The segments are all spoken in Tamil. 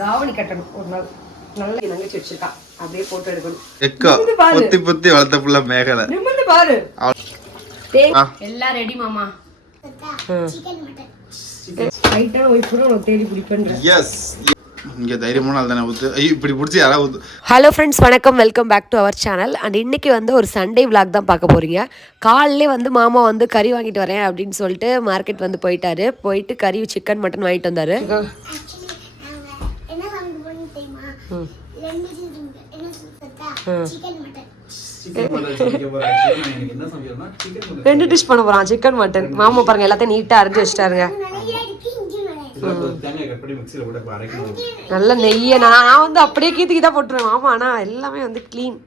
தாவணி கட்டணும் ஒரு நாள். நல்ல தங்கச்சி வச்சிருக்கா, அப்படியே போட்டோ எடுக்கணும். பொத்தி பொத்தி வளர்த்த புள்ள மேகலை நிமிர்ந்து பாரு. எல்லாம் ரெடி மாமா. ரைட்டான ஒய்ஃப் உனக்கு தேடி பிடிப்பேன். எஸ், இங்கே தைரியமான ஆள் தானே ஊற்று. ஐயோ இப்படி பிடிச்சி யாராவது ஊற்று. ஹலோ ஃப்ரெண்ட்ஸ், வணக்கம், welcome back to our channel. And இன்றைக்கி வந்து ஒரு சண்டே விளாக் தான் பார்க்க போகிறீங்க. காலையிலே வந்து மாமா வந்து கறி வாங்கிட்டு வரேன் அப்படின்னு சொல்லிட்டு மார்க்கெட் வந்து போயிட்டாரு. போயிட்டு கறி, சிக்கன், மட்டன் வாங்கிட்டு வந்தார். ரெண்டு டிஷ் பண்ண போகிறான், சிக்கன் மட்டன். மாமா பாருங்க எல்லாத்தையும் நீட்டாக அரைஞ்சி வச்சுட்டாருங்க. நல்ல நெய்யை நான் வந்து அப்படியே கீத்துக்கு தான் போட்டுருவேன் மாமா. ஆனால் எல்லாமே வந்து க்ளீன்.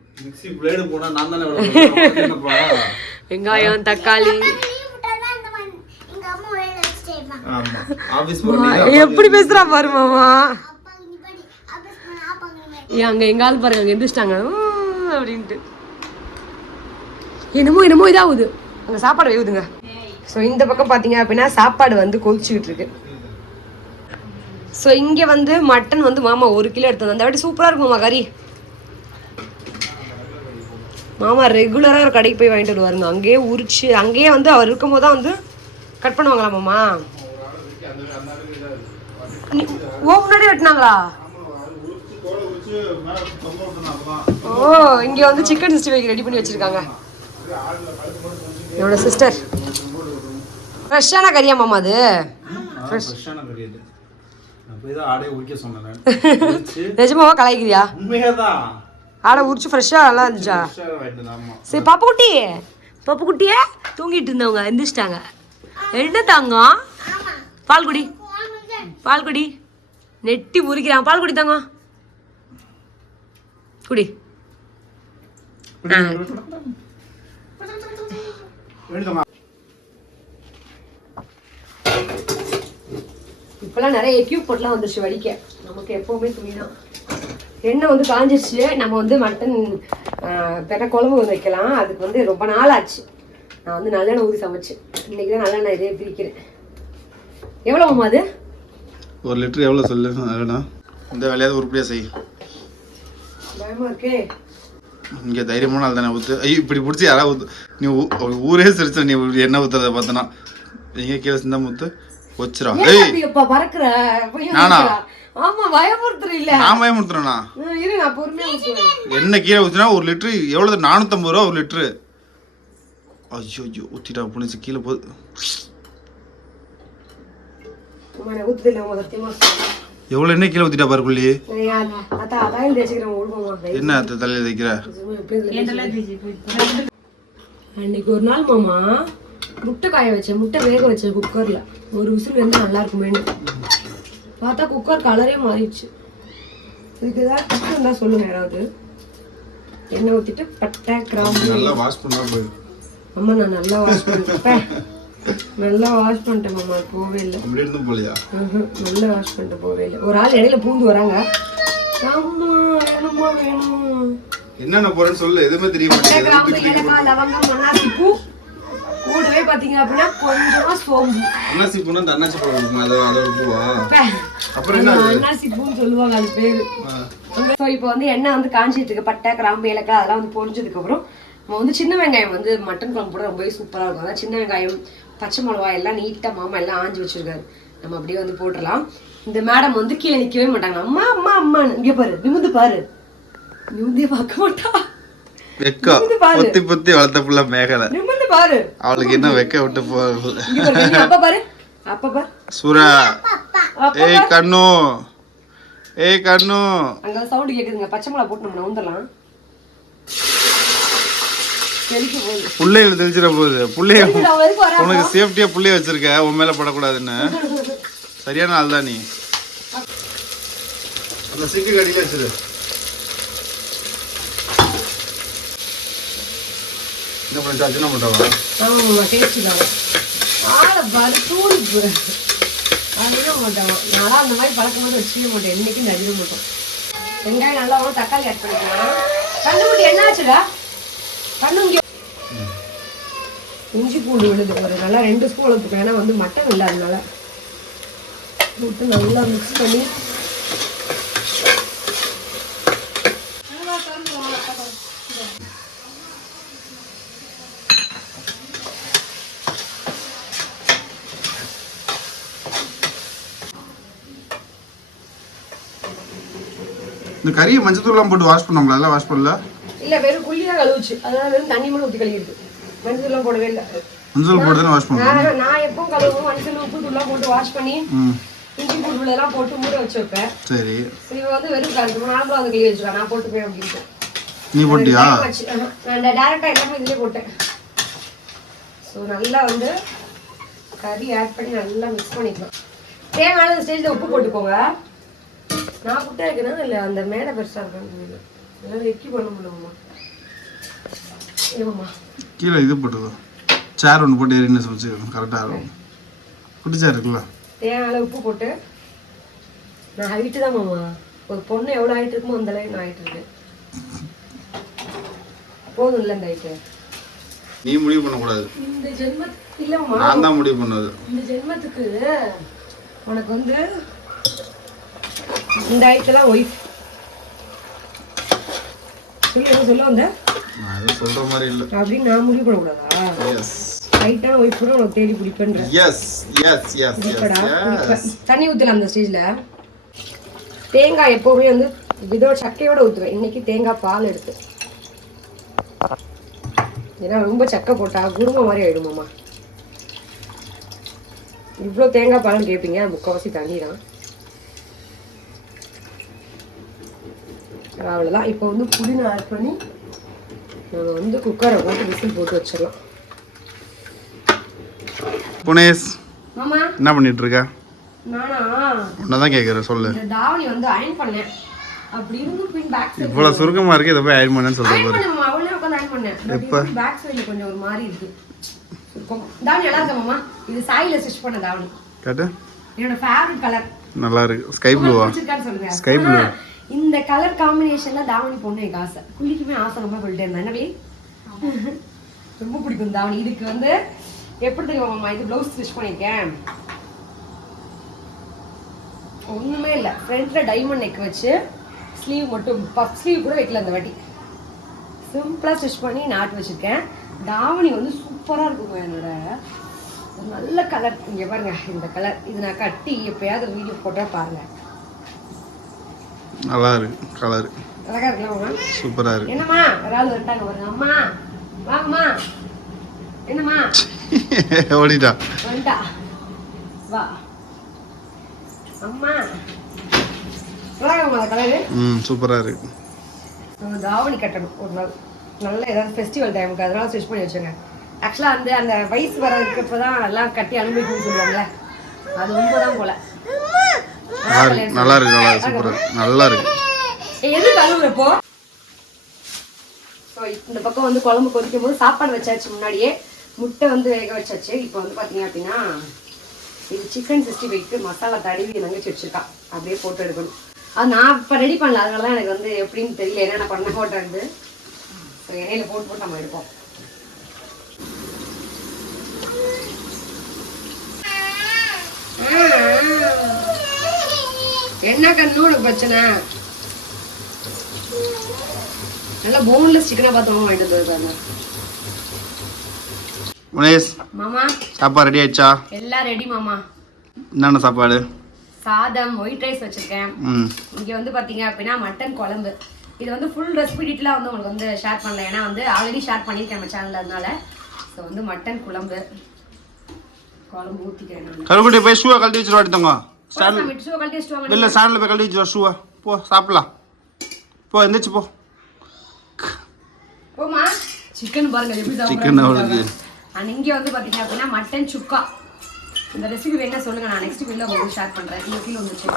வெங்காயம், தக்காளி எப்படி பேசுறா பாரு மாமா. அங்க எங்காலும் பாருங்க, அங்க எந்திரிச்சிட்டாங்க அப்படின்ட்டு. என்னமோ இதாகுது, அங்க சாப்பாடு வேகுதுங்க. ஸோ இந்த பக்கம் பார்த்தீங்க அப்படின்னா சாப்பாடு வந்து கொதிச்சுக்கிட்டு இருக்கு. ஸோ இங்கே வந்து மட்டன் வந்து மாமா 1 கிலோ எடுத்து அந்த வாட்டி சூப்பராக இருக்கும் மாமா கறி. மாமா ரெகுலராக ஒரு கடைக்கு போய் வாங்கிட்டு வருவாருங்க. அங்கேயே உரிச்சு, அங்கேயே வந்து அவர் இருக்கும் போது தான் வந்து கட் பண்ணுவாங்களா மாமா? முன்னாடி வெட்டினாங்களா? ஓ, இங்கே வந்து சிக்கன் 65 ரெடி பண்ணி வச்சுருக்காங்க என்னோட சிஸ்டர். ஃப்ரெஷ்ஷான கறியா மாமா அது? நிஜமாவா கலாய்க்கிறியா? ஆடை உரிச்சு ஃப்ரெஷ்ஷா நல்லா இருந்துச்சா? சரி, பப்பு குட்டியே தூங்கிட்டு இருந்தவங்க எந்திரிச்சிட்டாங்க. என்ன தாங்கம்? பால் குடி நெட்டி உரிக்கிறான். பால் குடி தாங்க, குடி. இப்பெல்லாம் நிறைய எக்யூப்மெண்ட்லாம் வந்துருச்சு வடிக்க. நமக்கு எப்பவுமே துணி தான். எண்ணெய் வந்து காஞ்சிருச்சு. நம்ம வந்து மட்டன் குழம்பு வந்து வைக்கலாம். அதுக்கு வந்து ரொம்ப நாள் ஆச்சு. நான் வந்து நல்லெண்ணெய் ஊற்றி சமைச்சேன். இன்னைக்கு தான் நல்லெண்ணெய் இதே பிரிக்கிறேன். எவ்வளோ மாமா அது? 1 லிட்டர் எவ்வளோ சொல்லு. இந்த வேலையாவது உருப்படியாக செய். பயமா இருக்கே. இங்கே தைரியமான ஆள் தானே ஊற்று. ஐயோ இப்படி பிடிச்சி யாராவது ஊற்று. நீ ஊரே சிரிச்ச நீ எண்ணெய் ஊற்றுறத பார்த்தனா எங்கே கீழே சிந்தா ஊற்று வச்சிரா. பறக்குற நானா? ஆமா, பயமுறுத்துற இல்ல. நான் பயமுறுத்துறேனா? இரு, நான் பொறுமையா ஊத்துறேன். எண்ணெய் கீழே ஊற்றினா 1 லிட்டரு எவ்வளோ? 450 ரூபா 1 லிட்டரு. ஐயோ ஊற்றிட்டா புனிச்சு கீழே போகுது. எவ்வளோ எண்ணெய் கீழே ஊற்றிட்டா பாருக்குள்ளி. என்ன தலையில் தைக்கிற? அன்னைக்கு ஒரு நாள் மாமா முட்டை காய வச்சேன், முட்டை வேக வச்சேன் குக்கர்ல. ஒரு விசில் வந்து நல்லா இருக்குமேனு பார்த்தா குக்கர் கலரே மாறிடுச்சு. இதுக்கு ஏதாவது டிப்ஸ் இருந்தா சொல்லுங்க யாராவது. எண்ணெய் ஊற்றிட்டு பட்டை, கிராம்பு நல்லா வாஷ் பண்ணா போய். அம்மா நான் நல்லா வாஷ் பண்ணிட்டேன். நல்லா வாஷ் பண்ணிட்டேன் மாமா, போவே இல்லை. போலியா? நல்லா வாஷ் பண்ணிட்டு போவே இல்லை. ஒரு ஆள் இடையில பூந்து வராங்க. ஆமா வேணுமா வேணும். என்னென்ன போறேன்னு சொல்லு. எதுவுமே தெரிய மாட்டேங்குது. கிராம்பு, ஏலக்காய், லவங்கம், அன்னாசி பூ, கூடவே பாத்தீங்க அப்படின்னா கொஞ்சமா சோம்பு. அன்னாசி பூனா அந்த அன்னாசி பூ இருக்குமா? அதோட பூவா? அப்புறம் என்ன அன்னாசி பூன்னு சொல்லுவாங்க, அது பேரு. ஸோ இப்போ வந்து எண்ணெய் வந்து காஞ்சிட்டு இருக்கு. பட்டை, கிராம்பு, ஏலக்காய் அதெல்லாம் வந்து பொரிஞ்சதுக்கு அப்புறம் நம்ம வந்து சின்ன வெங்காயம் வந்து மட்டன் குழம்பு போட ரொம்பவே சூப்பராக இருக்கும். அதான் சின்ன வெங்காயம், பச்சை மிளகா எல்லாம் நீட்டாக மாமா எல்லாம் ஆஞ்சி வச்சிருக்காரு. நம்ம அப்படியே வந்து போட்டுடலாம். இந்த மேடம் வந்து கீழே நிற்கவே மாட்டாங்க. அம்மா அம்மா அம்மான்னு இங்கே பாரு, நிமிந்து பாரு. நிமிந்தே பார்க்க மாட்டா. வெக்க பொத்தி பொத்தி வளர்த்த புள்ள மேகலை. நிமிந்து பாரு. அவளுக்கு என்ன வெக்க விட்டு போகுது. அப்பா பாரு, அப்பா பாரு. சூரா, ஏய் கண்ணு, ஏய் கண்ணு. அங்க சவுண்ட் கேக்குதுங்க. பச்சை மிளகா போட்டு நம்ம நவுந்தலாம். புள்ளைகள் தெளிச்சிட போகுது. புள்ளைய உனக்கு சேஃப்டியா புள்ளைய வச்சிருக்க, உன் மேல படக்கூடாதுன்னு. சரியான ஆள் தான் நீ. அந்த சிக்கு கடியில வச்சிரு. என்ன பண்ணிட்டா? சின்ன பண்ணிட்டாவா? ஆமா, டேஸ்ட் தான். ஆளை பாரு, தூள் போற. அதுதான் மாட்டான். நான் அந்த மாதிரி பழக்கம் போது வச்சுக்க மாட்டேன். என்னைக்கும் நடிக்க மாட்டோம். வெங்காயம் நல்லா வரும், தக்காளி ஆட் பண்ணிக்கலாம். கண்ணுக்குட்டி என்ன ஆச்சுடா? கண்ணு இங்கே இஞ்சி பூண்டு விழுது ஒரு நல்லா 2 ஸ்பூன் எடுத்துக்கணும். ஏன்னா வந்து மட்டன் இல்லை, அதனால போட்டு நல்லா மிக்ஸ் பண்ணி இந்த கறியை மஞ்சத்தூள்லாம் போட்டு வாஷ் பண்ணோம்ல, அதெல்லாம் வாஷ் பண்ணல? இல்ல வெறும் குள்ளியா கழுவுச்சு, அதனால வெறும் தண்ணி மட்டும் ஊற்றி கழுவிருக்கு, மஞ்சள் போடவே இல்லை. மஞ்சள் போட்டு தானே வாஷ் பண்ணுவோம். நான் எப்பவும் கழுவும் மஞ்சள் உப்பு தூள்லாம் போட்டு வாஷ் பண்ணி இஞ்சி பூண்டு எல்லாம் போட்டு மூட வச்சு வைப்பேன். சரி, இவ வந்து வெறும் கழுவு நார்மலா வந்து கழுவி வச்சுக்கா, நான் போட்டுப்பேன் அப்படின்ட்டு. நீ போட்டியா? நான் டைரக்டா எல்லாமே இதுலயே போட்டேன். ஸோ நல்லா வந்து கறி ஆட் பண்ணி நல்லா மிக்ஸ் பண்ணிக்கலாம். தேவையான ஸ்டேஜ்ல உப்பு போட்டுக்கோங்க. நான் புட்டா இருக்கிறேன் இல்லை அந்த மேடை பெருசா இருக்கான்னு எல்லாம் எக்கி பண்ண முடியுமா? ஏமாம்மா கீழே இது போட்டுக்கோ, சேர் ஒன்று போட்டு ஏறின்னு சொல்லி கரெக்டாக இருக்கும். குட்டி சேர் இருக்குல்ல, தேவையான உப்பு போட்டு. நான் ஹைட்டு தான் மாமா, ஒரு பொண்ணு எவ்வளோ ஹைட் இருக்குமோ அந்த அளவுக்கு நான் ஹைட் இருக்கேன். போதும் இல்லை இந்த ஹைட்டு. நீ முடிவு பண்ணக்கூடாது, இந்த ஜென்மத்துக்கு இல்லைம்மா, நான் தான் முடிவு பண்ணது. இந்த ஜென்மத்துக்கு உனக்கு வந்து இந்த ஹைட்ல தான் ஒய்ஃப். சொல்ல வந்த நான் எதுவும் சொல்ற மாதிரி இல்லை அப்படின்னு நான் முடிவு பண்ணக்கூடாதா? எஸ், ஹைட்டான ஒய்ஃப் கூட உனக்கு தேடி பிடிப்பேன்ற. Yes yes yes yes. தண்ணி ஊற்றலாம் அந்த ஸ்டேஜில். தேங்காய் எப்போவுமே வந்து இதோட சக்கையோட ஊற்றுவேன். இன்னைக்கு தேங்காய் பால் எடுத்து, ஏன்னா ரொம்ப சக்கை போட்டா குருமா மாதிரி ஆயிடுமாம்மா. இவ்வளோ தேங்காய் பாலும் கேட்பீங்க, முக்கால்வாசி தண்ணி தான். அவ்வளோதான். இப்போ வந்து புதினா ஆட் பண்ணி நம்ம வந்து குக்கரை போட்டு விசில் போட்டு வச்சிடலாம். புனேஷ் மாமா என்ன பண்ணிட்டு இருக்க? நானா உன்னதான் கேட்குறேன், சொல்லு. இந்த தாவணி வந்து அயன் பண்ணேன். அப்படி இருந்து பின் பேக் சைடு இவ்வளோ சுருக்கமாக இருக்கு, இதை போய் அயன் பண்ணேன்னு சொல்ல அயன் பாரு. பண்ணேன் மாமா, அவளே உட்காந்து அயன் பண்ணேன். எப்போ? பேக் சைடில் கொஞ்சம் ஒரு மாதிரி இருக்கு. தாவணி நல்லா இருக்கா மாமா? இது சாயில ஸ்டிச் பண்ண தாவணி. கேட்டு என்னோட ஃபேவரட் கலர். நல்லா இருக்கு. ஸ்கை ப்ளூவா? சொல்லுங்க. Sky blue. இந்த கலர் காம்பினேஷன்ல தாவணி பொண்ணு எனக்கு ஆசை. குளிக்குமே ஆசை ரொம்ப சொல்லிட்டே இருந்தேன். என்னவே ரொம்ப பிடிக்கும் தாவணி. இதுக்கு வந்து எப்படி தெரியுமா மாமா, இது ப்ளவுஸ் ஸ்டிச் பண்ணியிருக்கேன். ஒண்ணுமே இல்லை, ஃப்ரண்ட்ல டைமண்ட் நெக் வச்சு ஸ்லீவ் மட்டும், பஃப் ஸ்லீவ் கூட வைக்கல இந்த வாட்டி. சிம்பிளா ஸ்டிச் பண்ணி நாட்டு வச்சிருக்கேன். தாவணி வந்து சூப்பரா இருக்குங்க. என்னோட ஒரு நல்ல கலர். இங்க பாருங்க இந்த கலர். இது நான் கட்டி எப்பயாவது வீடியோ போட்டா பாருங்க. நல்லா இருக்கு கலர். அழகா இருக்குல்ல? சூப்பரா இருக்கு. என்னம்மா ஒரு ஆள் வந்துட்டாங்க பாருங்க. அம்மா வாங்கம்மா. என்னம்மா ஓடிட்டா வந்துட்டா, வா அம்மா. அழகாமா கலரு? சூப்பரா இருக்கு. நம்ம தாவணி கட்டணும் ஒரு நாள், நல்ல ஏதாவது ஃபெஸ்டிவல் டைமுக்கு, அதனால ஸ்டிச் பண்ணி வச்சுங்க. ஆக்சுவலாக வந்து அந்த வயசு வரதுக்கு இப்போதான் எல்லாம் கட்டி அனுபவிக்கணும்னு சொல்லுவாங்கல்ல, அது உண்மைதான் போல. நல்லா இருக்கு, நல்லா சூப்பரா இருக்கு, நல்லா இருக்கு. எது கழுவுறப்போ? ஸோ இந்த பக்கம் வந்து குழம்பு கொதிக்கும் போது சாப்பாடு வச்சாச்சு, முன்னாடியே முட்டை வந்து வேக வச்சாச்சு. இப்போ வந்து பார்த்தீங்க அப்படின்னா இது சிக்கன் 65க்கு மசாலா தடவி நங்கச்சி வச்சிருக்கா, அப்படியே போட்டு எடுக்கணும். அது நான் இப்போ ரெடி பண்ணல, அதனால தான் எனக்கு வந்து எப்படின்னு தெரியல, என்னென்ன பண்ண போட்டேன்னு. ஸோ எண்ணெயில் போட்டு போட்டு நம்ம எடுப்போம். என்ன கண்ணு உனக்கு பிரச்சனை? நல்லா போன்லெஸ் சிக்கனா பார்த்தோம் வாங்கிட்டு போயிருக்காங்க. முனேஷ் மாமா சாப்பாடு ரெடி ஆயிடுச்சா? எல்லாம் ரெடி மாமா. என்னென்ன சாப்பாடு? சாதம், ஒயிட் ரைஸ் வச்சிருக்கேன். இங்க வந்து பாத்தீங்க அப்படின்னா மட்டன் குழம்பு. இது வந்து ஃபுல் ரெசிபி டீட்டெயிலாக வந்து உங்களுக்கு வந்து ஷேர் பண்ணல, ஏன்னா வந்து ஆல்ரெடி ஷேர் பண்ணியிருக்கேன் நம்ம சேனல்ல. அதனால ஸோ வந்து மட்டன் குழம்பு ஊற்றிக்கிறேன் நான். கருக்குட்டி போய் ஷூவை கழட்டி வச்சுட்டு வாடித்தோங்க. இல்லை ஸ்டாண்டில் போய் கழட்டி வச்சுருவா ஷூவை. போ சாப்பிடலாம், போ எந்திரிச்சு போ. போமா. சிக்கன் பாருங்க எப்படி சிக்கன் அவளுக்கு. அண்ட் இங்கே வந்து பார்த்தீங்க அப்படின்னா மட்டன் சுக்கா. இந்த ரெசிபி வேணா சொல்லுங்க, நான் நெக்ஸ்ட் வீடியோல உங்களுக்கு ஷேர் பண்றேன். இந்த ஃபீல் வந்துச்சு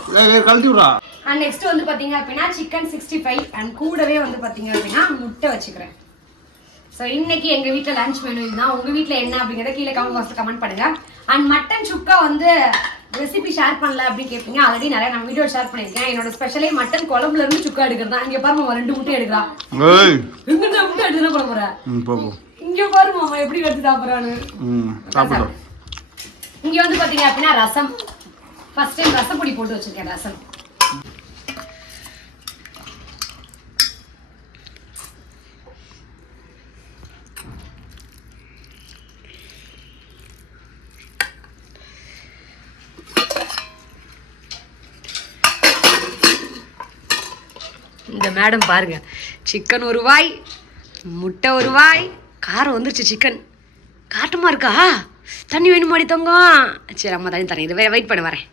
கழட்டி விடுறா. அண்ட் நெக்ஸ்ட் வந்து பாத்தீங்க அப்படின்னா சிக்கன் 65 அண்ட் கூடவே வந்து பாத்தீங்க அப்படின்னா முட்டை வச்சுக்கிறேன். ஸோ இன்னைக்கு எங்க வீட்டில் லஞ்ச் மெனு இதுதான். உங்க வீட்டில் என்ன அப்படிங்கிறத கீழே கமெண்ட் பாக்ஸ்ல கமெண்ட் பண்ணுங்க. அண்ட் மட்டன் சுக்கா வந்து ரெசிபி ஷேர் பண்ணல அப்படின்னு கேட்பீங்க. ஆல்ரெடி நிறைய நான் வீடியோ ஷேர் பண்ணியிருக்கேன். என்னோட ஸ்பெஷலே மட்டன் குழம்புல இருந்து சுக்கா எடுக்கிறதா. இங்க பாருங்க 2 முட்டை எடுக்கிறா. எங்கிட்ட முட்டை எடுத்து பண்ண போறேன். இங்க பாரு மாமா எப்படி எடுத்து சாப்பிட்றான்னு. இங்க வந்து பாத்தீங்க அப்படின்னா ரசம். ஃபர்ஸ்ட் டைம் ரசம் பொடி போட்டு வச்சிருக்கேன். ரசம் இந்த மேடம் பாருங்க, சிக்கன் ஒரு வாய், முட்டை ஒரு வாய், காரம் வந்துருச்சு. சிக்கன் காட்டமா இருக்கா? தண்ணி வேணுமாடி தங்கம்? சரி அம்மா தண்ணி தரேன், இதை வெயிட் பண்ண வரேன்.